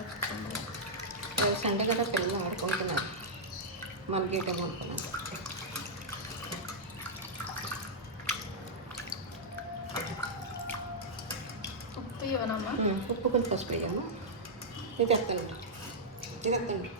వచ్చింది రేపు సండే కదా పిల్లలు ఆడుకుంటున్నారు. మనకేటం అనుకున్నాను ఉప్పు ఇవ్వనమ్మా. ఉప్పు కొంచెం పసుపు వేయాము ఇది ఎత్తండి ఇది ఎత్తండి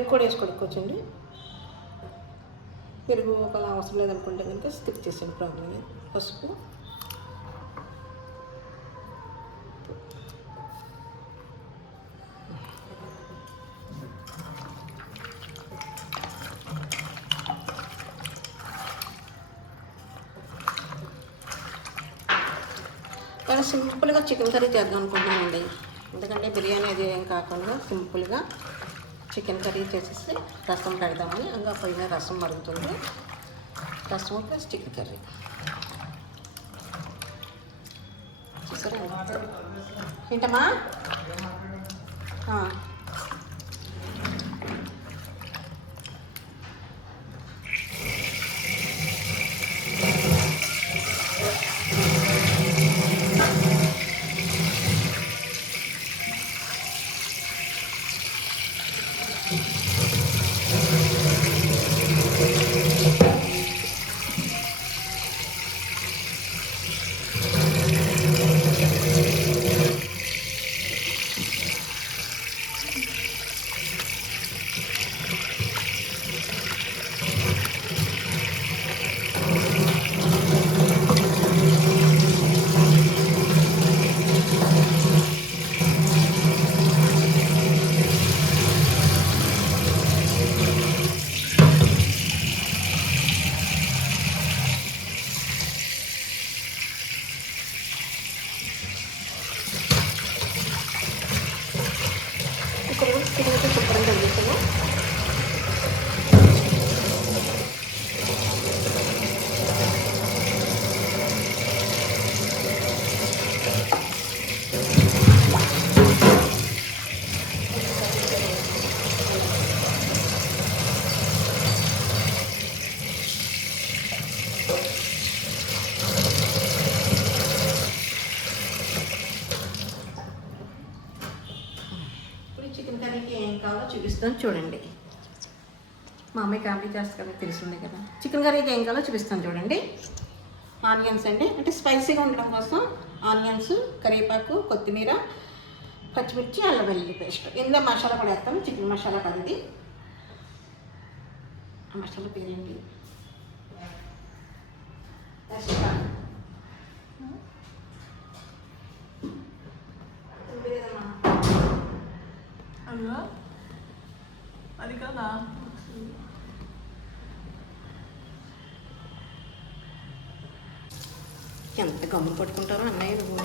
పెరుగు కూడా వేసి కొడుకోవచ్చండి పెరుగు ఒకలా అవసరం లేదనుకుంటే కనుక స్కిప్ చేసాను ప్రాబ్లం లేదు. పసుపు. కానీ సింపుల్గా చికెన్ కర్రీ చేద్దాం అనుకుంటున్నానండి. ఎందుకంటే బిర్యానీ అది ఏం కాకుండా సింపుల్గా చికెన్ కర్రీ చేసేసి రసం పెడదామని ఇంకా పైన రసం మరుగుతుంది. రసం ప్లస్ చికెన్ కర్రీ. చూసారా? ఏంటమ్మా ఆ. ఇక్కడ కూడా చికెన్ అయితే శుభ్రంగా చేసాము ఇప్పుడు ఈ చికెన్ కర్రీకి ఏం కావాలో చూపిస్తాను చూడండి. మా అమ్మాయి కామెడీ చేస్తారు కదా తెలుసుండే కదా. చికెన్ కర్రీకి ఏం కావాలో చూపిస్తాను చూడండి. ఆనియన్స్ అండి. అంటే స్పైసీగా ఉండడం కోసం ఆనియన్స్ కరివేపాకు కొత్తిమీర పచ్చిమిర్చి అల్లం వెల్లుల్లి పేస్ట్. ఇందులో మసాలా కూడా వేస్తాం. చికెన్ మసాలా పడింది. ఆ మసాలా పేరేంటి? ఎంత గమ్ము పట్టుకుంటారో అన్నయ్య నువ్వు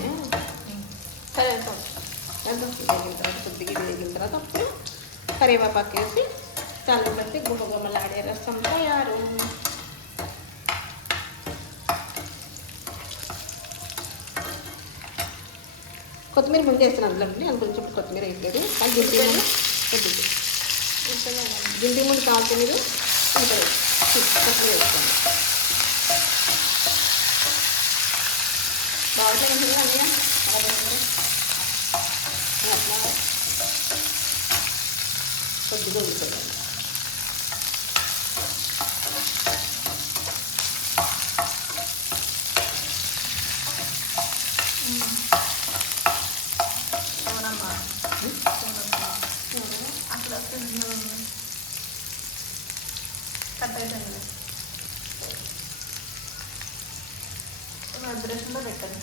సరే. వేగిన తర్వాత కొద్దిగా వేగిన తర్వాత అప్పుడు కరివేపాకు వేసి చాలా బట్టి గుమ్మ గుమ్మలాడే రసం తయారు. కొత్తిమీర ముందు వేసిన అందులో అండి అందులో కొంచెం కొత్తిమీర వేయలేదు కానీ గింటి ముందు కొద్దిగా. గింటి ముందు కావాలి మీరు కొత్తిమీర వేసుకోండి బాగుంటుంది అన్నయ్య అలా వేయండి. అట్లా కొద్దిగా ఉడిపోతుంది అవునమ్మా అవునమ్మా అక్కడ వస్తుంది కట్ అయిపోయింది కాన్ఫిడెన్స్లో పెట్టండి.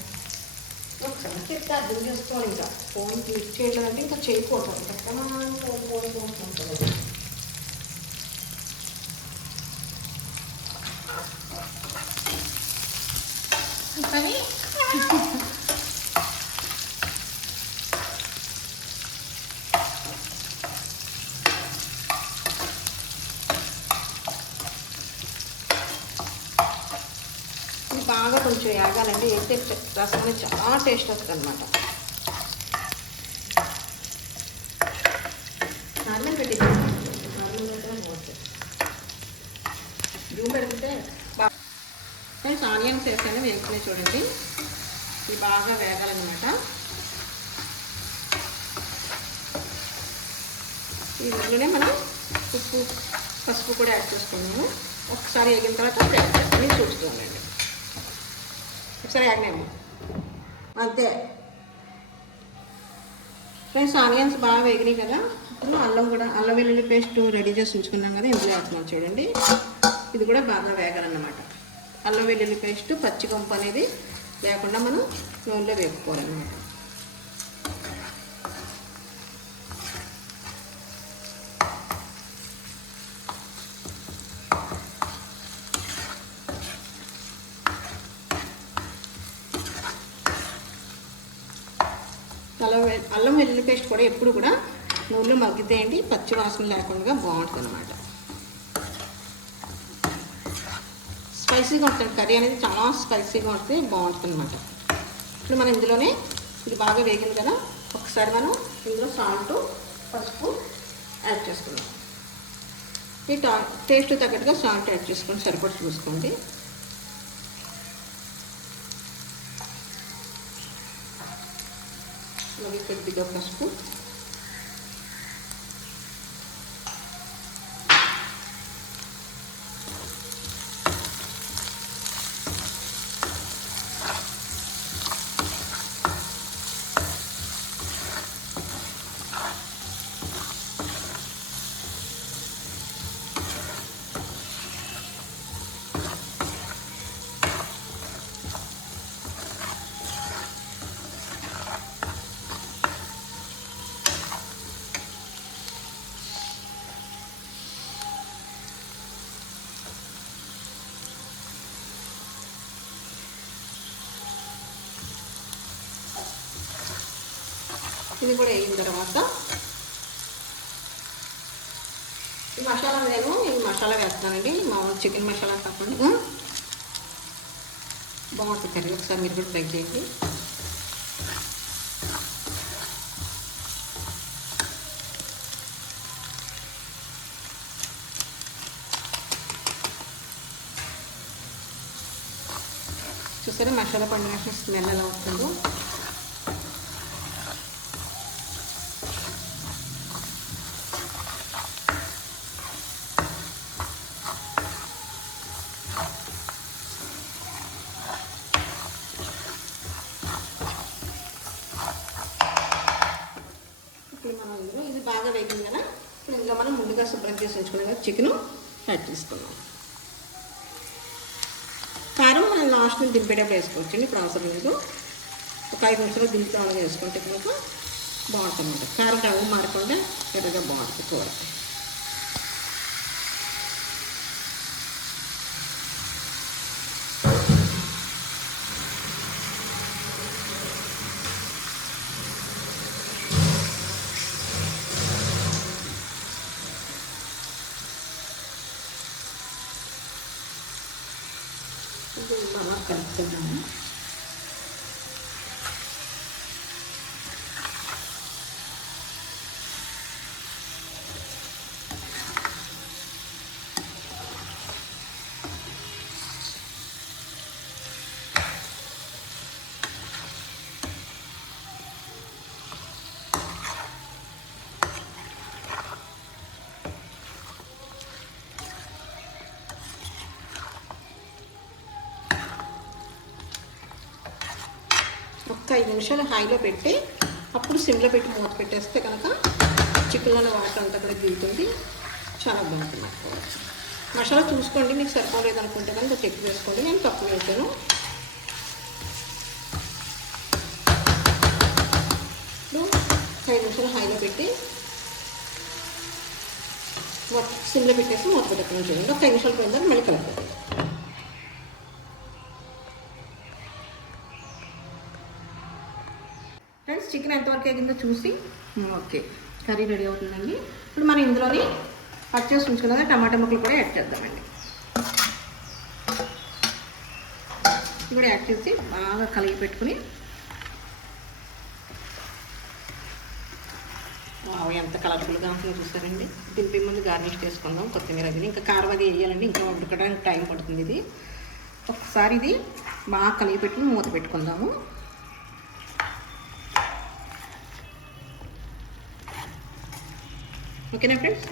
ఒకసారి చెప్తే అర్థం చేసుకోవాలి ఇంకా. ఫోన్ క్లిక్ చేయలేదంటే ఇంకా చేయకూడదు. ఎక్కడ ఫోన్ ఫోన్ ఫోన్ ఉంటుంది బాగా కొంచెం వేగాలండి వేస్తే రసం చాలా టేస్ట్ వస్తుంది అనమాట నార్మల్ పెట్టి జూమ్ పెడితే ఆనియన్స్ వేసాను వేగుతున్నాయి చూడండి. ఇవి బాగా వేగాలన్నమాట. ఇందులోనే మనం ఉప్పు పసుపు కూడా యాడ్ చేసుకున్నాము ఒకసారి వేగిన తర్వాత యాడ్ చేసుకుని చూస్తూ ఉండండి. యాగినాము అంతే. ఫ్రెండ్స్ ఆనియన్స్ బాగా వేగినాయి కదా. ఇప్పుడు అల్లం కూడా అల్లం వెల్లుల్లి పేస్ట్ రెడీ చేసి ఉంచుకున్నాం కదా ఇందులో వేస్తున్నాం చూడండి. ఇది కూడా బాగా వేగాలన్నమాట. అల్లం వెల్లుల్లి పేస్ట్ పచ్చి కొంపు అనేది లేకుండా మనం నూనెలో వేపుకోవాలన్నమాట అల్లం వె- అల్లం వెల్లుల్లి పేస్ట్ కూడా ఎప్పుడు కూడా నూనెలో మగ్గితేయండి పచ్చి వాసన లేకుండా బాగుంటుంది అనమాట స్పైసీగా ఉంటుంది కర్రీ అనేది చాలా స్పైసీగా ఉంటుంది బాగుంటుంది అనమాట ఇప్పుడు మనం ఇందులోనే ఇది బాగా వేగింది కదా ఒకసారి మనం ఇందులో సాల్ట్ పసుపు యాడ్ చేసుకుందాం. ఈ టా టేస్ట్ తగ్గట్టుగా సాల్ట్ యాడ్ చేసుకొని సరిపడి చూసుకోండి. అలాగే కొద్దిగా పసుపు ఇది కూడా వేగిన తర్వాత ఈ మసాలా నేను ఈ మసాలా వేస్తానండి మామూలు చికెన్ మసాలా కాకుండా బాగుంటుంది కర్రీ. ఒకసారి మీరు కూడా ట్రై చేయండి. చూసారా? మసాలా పండుగ స్మెల్ ఎలా వస్తుందో ఇప్పుడు మనం ఇందులో ఇది బాగా వేగింది కదా? ఇప్పుడు ఇందులో మనం ముందుగా శుభ్రం చేసి ఉంచుకున్నాం చికెన్ యాడ్ చేసుకున్నాం కారం మనం లాస్ట్ దింపేటప్పుడు వేసుకోవచ్చండి ఇప్పుడు అవసరం లేదు. ఒక ఐదు నిమిషాలు దింపుతామని వేసుకుంటే కనుక బాగుంటుంది కారం రంగు మారకుండా ఎర్రగా బాగుంటుంది కూర ఇది బాగా కలుపుతున్నాము ఐదు నిమిషాలు హైలో పెట్టి అప్పుడు సిమ్లో పెట్టి మూత పెట్టేస్తే కనుక చికెన్లో వాటర్ అంతా కూడా దిగుతుంది. చాలా బాగుంటుంది మసాలా చూసుకోండి మీకు సరిపోలేదు అనుకుంటే కనుక చెక్ చేసుకోండి. నేను తక్కువ వేసాను. ఇప్పుడు ఐదు నిమిషాలు హైలో పెట్టి సిమ్లో పెట్టేసి మూత పెట్టకుండా చూడండి. ఒక ఐదు నిమిషాలు పోయిన తర్వాత మళ్ళీ కలుపుతుంది చికెన్ ఎంతవరకు ఎగిందో చూసి. ఓకే. కర్రీ రెడీ అవుతుందండి. ఇప్పుడు మనం ఇందులోని పచ్చేసి ఉంచుకున్నది టమాటా ముక్కలు కూడా యాడ్ చేద్దామండి. ఇది కూడా యాడ్ చేసి బాగా కలిగి పెట్టుకుని. ఎంత కలర్ఫుల్గా ఉంటుందో చూసారండి. దింపి ముందు గార్నిష్ చేసుకుందాం కొత్తిమీర అది ఇంకా కారం అది వేయాలండి ఇంకా ఉడకడానికి టైం పడుతుంది ఇది. ఒకసారి ఇది బాగా కలిగి పెట్టుకుని మూత పెట్టుకుందాము. ఓకేనా ఫ్రెండ్స్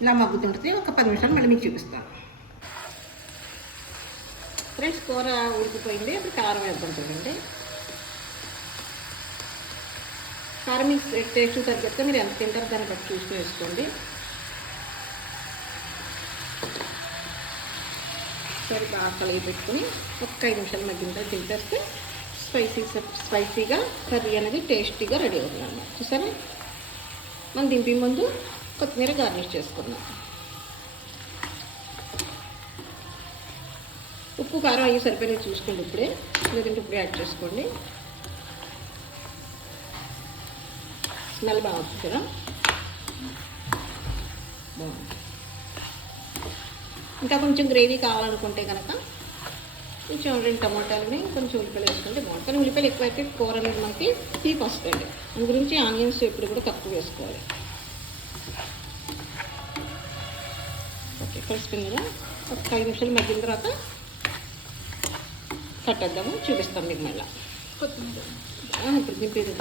ఇలా మగ్గుతుంటుంది ఒక పది నిమిషాలు మళ్ళీ మీకు చూపిస్తాను ఫ్రెండ్స్ కూర ఉడికిపోయింది అప్పుడు కారం వేద్దాం చూడండి కారం మీ టేస్ట్ తగ్గట్టు మీరు ఎంత తింటారో దాన్ని బట్టి చూసుకుని వేసుకోండి సరే బాగా కలిగి పెట్టుకుని ఒక ఐదు నిమిషాలు మగ్గిన తింటేస్తే స్పైసీ స్పైసీగా కర్రీ అనేది టేస్టీగా రెడీ అవుతుంది చూసారా? మనం దింపి ముందు కొత్తిమీర గార్నిష్ చేసుకుందాం. ఉప్పు కారం అయ్యి సరిపోయినవి చూసుకోండి ఇప్పుడే. లేదంటే ఇప్పుడు యాడ్ చేసుకోండి. స్మెల్ బాగా వస్తుంది కదా? బాగుంది. ఇంకా కొంచెం గ్రేవీ కావాలనుకుంటే కనుక కొంచెం రెండు టమాటాలని కొంచెం ఉల్లిపాయలు వేసుకుంటే బాగుంటుంది. కానీ ఉల్లిపాయలు అయితే కూర అనేది మనకి తీపి వస్తుంది అందు గురించి ఆనియన్స్ ఎప్పుడు కూడా తక్కువ వేసుకోవాలి. ఓకే కలిసిపోయింది కదా ఒక ఐదు నిమిషాలు మగ్గిన తర్వాత కట్టేద్దాము చూపిస్తాం మీకు మళ్ళీ. కొత్తిమీర ఇప్పుడు దింపేది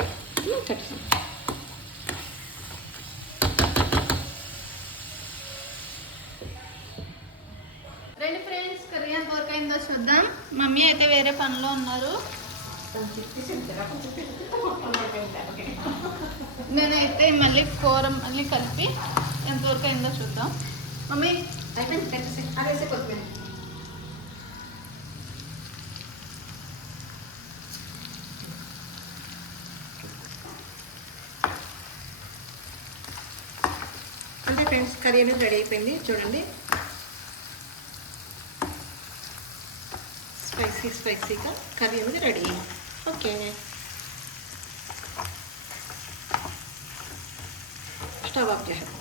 రెండు ఫ్రెండ్స్. కర్రీ ఎంత వరకు అయిందో చూద్దాం. మమ్మీ అయితే వేరే పనిలో ఉన్నారు. నేనైతే మళ్ళీ కూర మళ్ళీ కలిపి ఎంతవరకు అయిందో చూద్దాం. మమ్మీ అయిపోయింది అంటే ఫ్రెండ్స్ కర్రీ అనేది రెడీ అయిపోయింది. చూడండి. స్పైసీ స్పైసీగా కర్రీ అనేది రెడీ ఓకే స్టవ్ ఆఫ్ చేసేద్దాం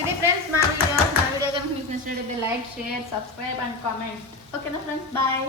ఇది ఫ్రెండ్స్ మా వీడియో మా వీడియో కనుక మీకు నచ్చినట్లయితే like share subscribe and comment ఓకేనా ఫ్రెండ్స్ బాయ్